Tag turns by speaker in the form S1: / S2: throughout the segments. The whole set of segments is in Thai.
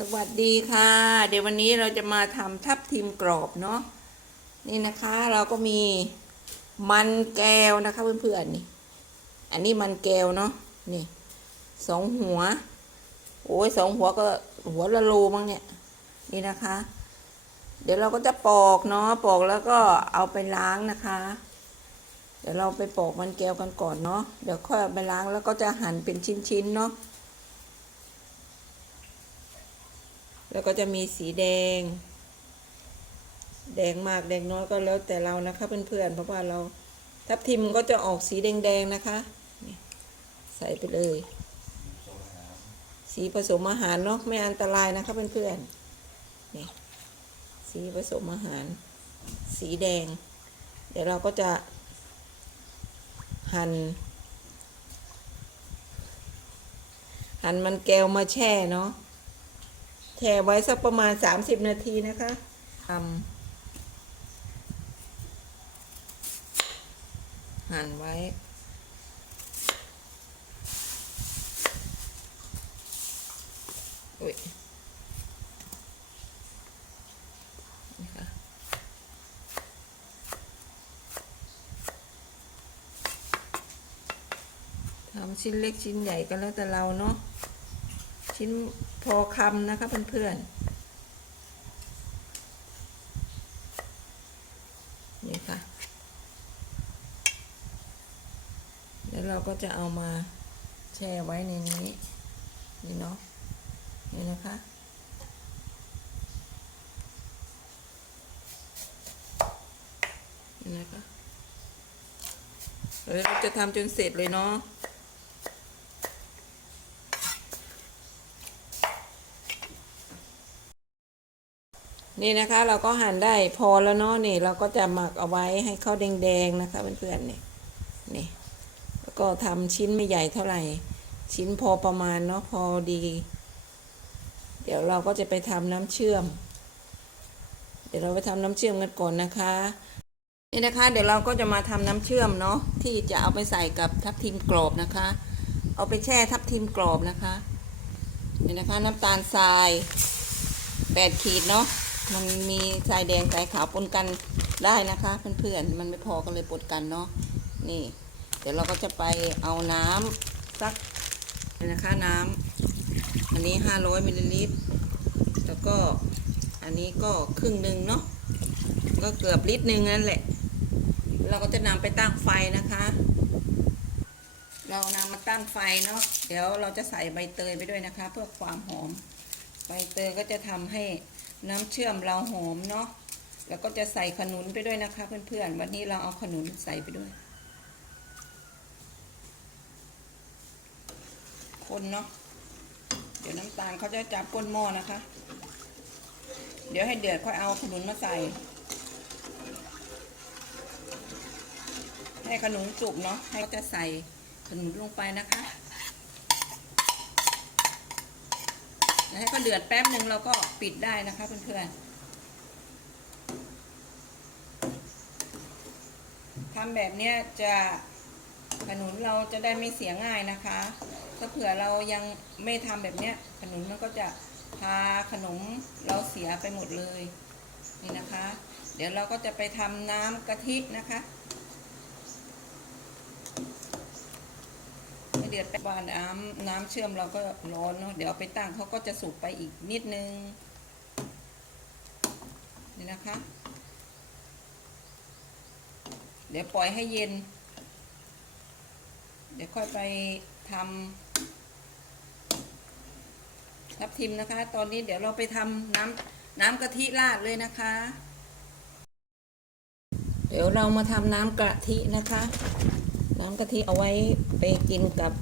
S1: สวัสดีค่ะ เดี๋ยววันนี้เราจะมาทำทับทิมกรอบเนาะนี่นะคะเราก็มีมันแก้วนะคะเพื่อนๆนี่ อันนี้มันแก้วเนาะนี่สองหัว โอ้ยสองหัวก็หัวละโลมั้งเนี่ย นี่นะคะ เดี๋ยวเราก็จะปอกเนาะปอกแล้วก็เอาไปล้างนะคะ เดี๋ยวเราไปปอกมันแก้วกันก่อนเนาะเดี๋ยวค่อยเอาไปล้างแล้วก็จะหั่นเป็นชิ้นๆเนาะ แล้วก็จะมีสีแดง แดงมากแดงน้อยก็แล้วแต่เรานะคะเพื่อนๆเพราะว่าเราทับทิมก็จะออกสีแดงๆนะคะ ใส่ไปเลย สีผสมอาหารเนาะไม่อันตรายนะคะเพื่อนๆนี่สีผสมอาหาร สีแดง เดี๋ยวเราก็จะหั่นหั่นมันแก้วมาแช่เนาะ ช่ไว้สักประมาณ 30 นาทีนะคะทำหั่นไว้อุ้ยนี่ค่ะทำชิ้นเล็กชิ้นใหญ่ก็แล้วแต่เราเนาะชิ้น พอคำนะคะเพื่อนๆนี่ค่ะ แล้วเราก็จะเอามาแช่ไว้ในนี้นี่เนาะนี่นะคะนี่นะคะแล้วเราจะทำจนเสร็จเลยเนาะ นี่นะคะเราก็หั่นได้พอแล้วเนาะนี่ เราก็จะหมักเอาไว้ให้เข้าแดงๆนะคะเพื่อนๆนี่นี่แล้วก็ทำชิ้นไม่ใหญ่เท่าไหร่ ชิ้นพอประมาณเนาะพอดี เดี๋ยวเราก็จะไปทำน้ำเชื่อม เดี๋ยวเราไปทำน้ำเชื่อมกันก่อนนะคะนี่นะคะเดี๋ยวเราก็จะมาทำน้ำเชื่อมเนาะที่จะเอาไปใส่กับทับทิมกรอบนะคะ เอาไปแช่ทับทิมกรอบนะคะนี่นะคะน้ำตาลทรายแปดขีดเนาะ มันมีสายแดงสายขาวปนกันได้นะคะ เพื่อนๆมันไม่พอก็เลยปนกันเนาะนี่ เดี๋ยวเราก็จะไปเอาน้ำสักนี่นะคะน้ำอันนี้ห้าร้อยมิลลิลิตรแล้วก็อันนี้ก็ครึ่งหนึ่งเนาะก็เกือบลิตรหนึ่งนั่นแหละ เราก็จะนำไปตั้งไฟนะคะ เรานำมาตั้งไฟเนาะเดี๋ยวเราจะใส่ใบเตยไปด้วยนะคะ เพื่อความหอม ใบเตยก็จะทำให้ น้ำเชื่อมเราหอมเนาะแล้วก็จะใส่ขนุนไปด้วยนะคะ เพื่อนๆ วันนี้เราเอาขนุนใส่ไปด้วย คนเนาะเดี๋ยวน้ำตาลเขาจะจับก้นหม้อนะคะ เดี๋ยวให้เดือดค่อยเอาขนุนมาใส่ ให้ขนุนสุกเนาะให้เขาจะใส่ขนุนลงไปนะคะ ให้เขาเดือดแป๊บหนึ่งเราก็ปิดได้นะคะเพื่อนๆทำแบบนี้จะขนุนเราจะได้ไม่เสียง่ายนะคะ ถ้าเผื่อเรายังไม่ทำแบบนี้ขนุนมันก็จะพาขนมเราเสียไปหมดเลยนี่นะคะ เดี๋ยวเราก็จะไปทำน้ำกะทินะคะให้ เดือดไปว่าน้ำน้ำเชื่อมเราก็ร้อนเนาะเดี๋ยวไปตั้งเขาก็จะสุกไปอีกนิดนึงนี่นะคะ เดี๋ยวปล่อยให้เย็น เดี๋ยวค่อยไปทำทับทิมนะคะ ตอนนี้เดี๋ยวเราไปทำน้ำน้ำกะทิราดเลยนะคะ เดี๋ยวเรามาทำน้ำกะทินะคะ น้ำกะทิเอาไว้ไปกินกับ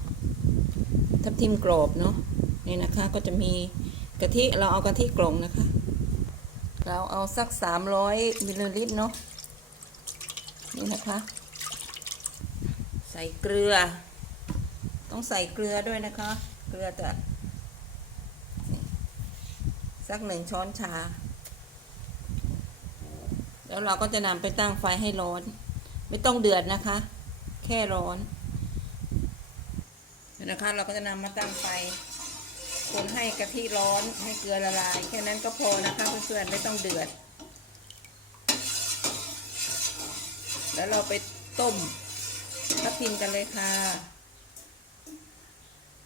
S1: ทับทิมกรอบเนาะนี่นะคะก็จะมีกะทิเราเอากะทิกล่องนะคะ เราเอาสักสามร้อยมิลลิลิตรเนาะนี่นะคะ ใส่เกลือ ต้องใส่เกลือด้วยนะคะ เกลือจะสักหนึ่งช้อนชา แล้วเราก็จะนำไปตั้งไฟให้ร้อน ไม่ต้องเดือดนะคะ แค่ร้อนนะคะ เราก็จะนำมาตั้งไฟคนให้กะทิร้อนให้เกลือละลาย แค่นั้นก็พอนะคะเพื่อนๆไม่ต้องเดือด แล้วเราไปต้มทับทิมกันเลยค่ะ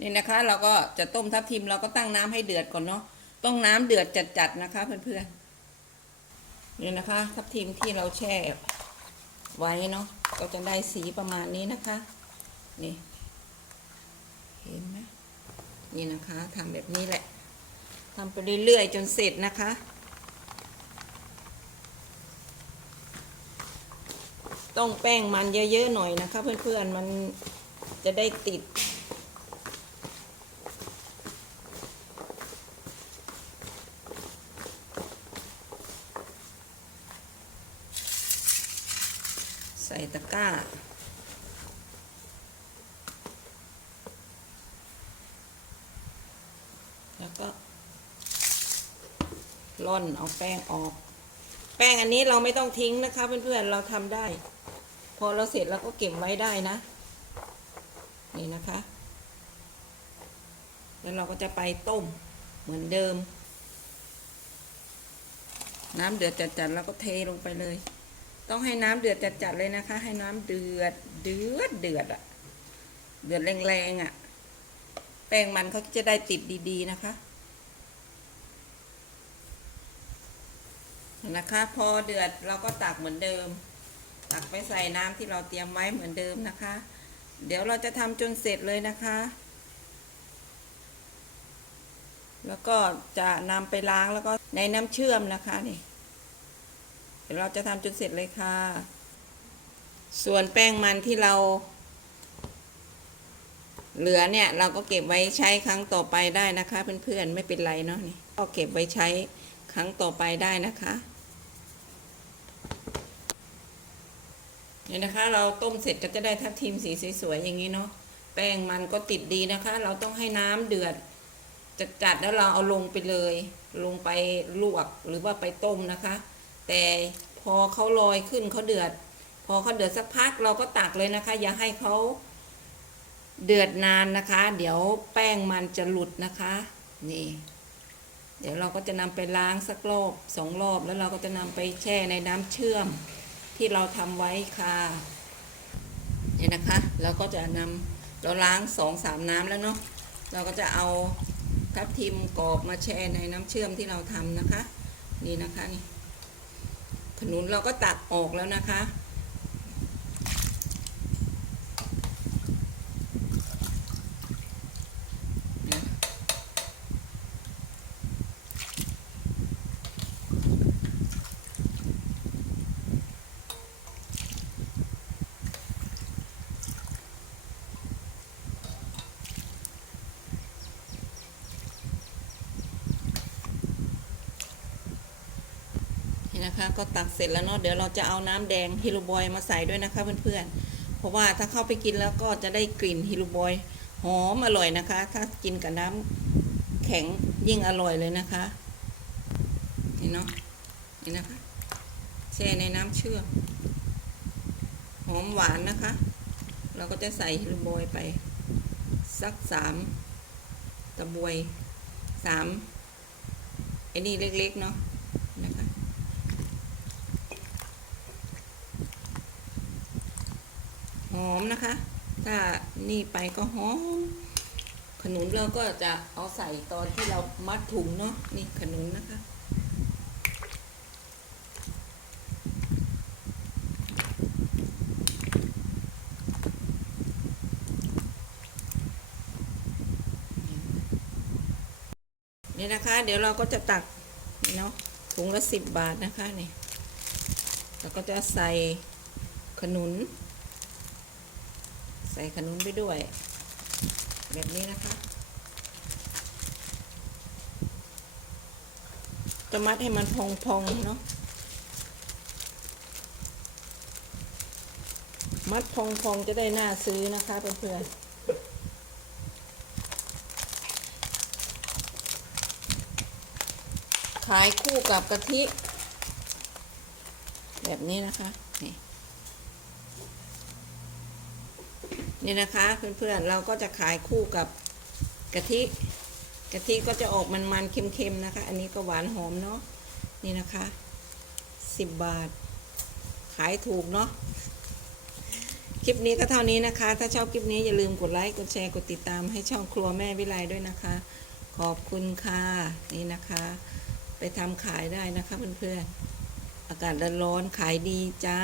S1: นี่นะคะ เราก็จะต้มทับทิมเราก็ตั้งน้ำให้เดือดก่อนเนาะต้องน้ำเดือดจัดๆนะคะ เพื่อนๆนี่นะคะ ทับทิมที่เราแช่ไว้เนาะ ก็จะได้สีประมาณนี้นะคะ นี่ เห็นไหมนี่นะคะทำแบบนี้แหละทำไปเรื่อยๆ จนเสร็จนะคะ ต้องแป้งมันเยอะๆหน่อยนะคะ เพื่อนๆมันจะได้ติด ใส่ตะกร้า แล้วก็ร่อนเอาแป้งออก แป้งอันนี้เราไม่ต้องทิ้งนะคะเพื่อนๆเราทำได้ พอเราเสร็จเราก็เก็บไว้ได้นะ นี่นะคะ แล้วเราก็จะไปต้มเหมือนเดิม น้ำเดือดจัดๆแล้วก็เทลงไปเลย ต้องให้น้ำเดือดจัดๆเลยนะคะ ให้น้ำเดือดเดือดเดือดอะเดือดแรงๆอะแป้งมันเขาจะได้ติดดีๆนะคะนะคะ พอเดือดเราก็ตักเหมือนเดิม ตักไปใส่น้ำที่เราเตรียมไว้เหมือนเดิมนะคะ เดี๋ยวเราจะทำจนเสร็จเลยนะคะ แล้วก็จะนำไปล้างแล้วก็ในน้ำเชื่อมนะคะนี่ เดี๋ยวเราจะทำจนเสร็จเลยค่ะ ส่วนแป้งมันที่เรา เหลือเนี่ยเราก็เก็บไว้ใช้ครั้งต่อไปได้นะคะ เพื่อนๆไม่เป็นไรเนาะนี่ก็เก็บไว้ใช้ครั้งต่อไปได้นะคะนี่นะคะ เราต้มเสร็จก็จะได้ทับทิมสีสวยๆอย่างนี้เนาะแป้งมันก็ติดดีนะคะ เราต้องให้น้ำเดือดจัดๆแล้วเราเอาลงไปเลย ลงไปลวกหรือว่าไปต้มนะคะ แต่พอเขาลอยขึ้นเขาเดือด พอเขาเดือดสักพักเราก็ตักเลยนะคะ อย่าให้เขาเดือดนานนะคะ เดี๋ยวแป้งมันจะหลุดนะคะ นี่ เดี๋ยวเราก็จะนำไปล้างสักรอบสองรอบแล้วเราก็จะนำไปแช่ในน้ำเชื่อมที่เราทำไว้ค่ะนี่นะคะเราก็จะนำเราล้างสองสามน้ำแล้วเนาะเราก็จะเอาทับทิมกรอบมาแช่ในน้ำเชื่อมที่เราทำนะคะ นี่นะคะนี่ ขนุนเราก็ตัดออกแล้วนะคะ นะคะ ก็ตักเสร็จแล้วเนาะเดี๋ยวเราจะเอาน้ำแดงฮิโรบอยมาใส่ด้วยนะคะเพื่อนๆเพราะว่าถ้าเข้าไปกินแล้วก็จะได้กลิ่นฮิโรบอยหอมอร่อยนะคะ ถ้ากินกับน้ำแข็งยิ่งอร่อยเลยนะคะ นี่เนาะนี่นะคะแช่ในน้ำเชื่อมหอมหวานนะคะ เราก็จะใส่ฮิโรบอยไป สักสามตะบวยสามไอ้นี่เล็กๆเนาะ ห อมนะคะ ถ้านี่ไปก็หอม ขนุนเราก็จะเอาใส่ตอนที่เรามัดถุงเนาะนี่ขนุนนะคะนี่นะคะ เดี๋ยวเราก็จะตักนี่เนาะถุงละสิบบาทนะคะนี่แล้วก็จะใส่ขนุน ใส่ขนุนไปด้วย แบบนี้นะคะจะมัดให้มันพองๆเนาะมัดพองๆจะได้น่าซื้อนะคะเพื่อนๆขายคู่กับกะทิ แบบนี้นะคะ นี่นะคะเพื่อนๆเราก็จะขายคู่กับกะทิกะทิก็จะออกมันๆเค็มๆนะคะ อันนี้ก็หวานหอมเนาะนี่นะคะสิบบาท ขายถูกเนาะคลิปนี้ก็เท่านี้นะคะ ถ้าชอบคลิปนี้อย่าลืมกดไลค์กดแชร์กดติดตามให้ช่องครัวแม่วิไลด้วยนะคะ ขอบคุณค่ะนี่นะคะ ไปทำขายได้นะคะเพื่อนๆอากาศร้อนขายดีจ้า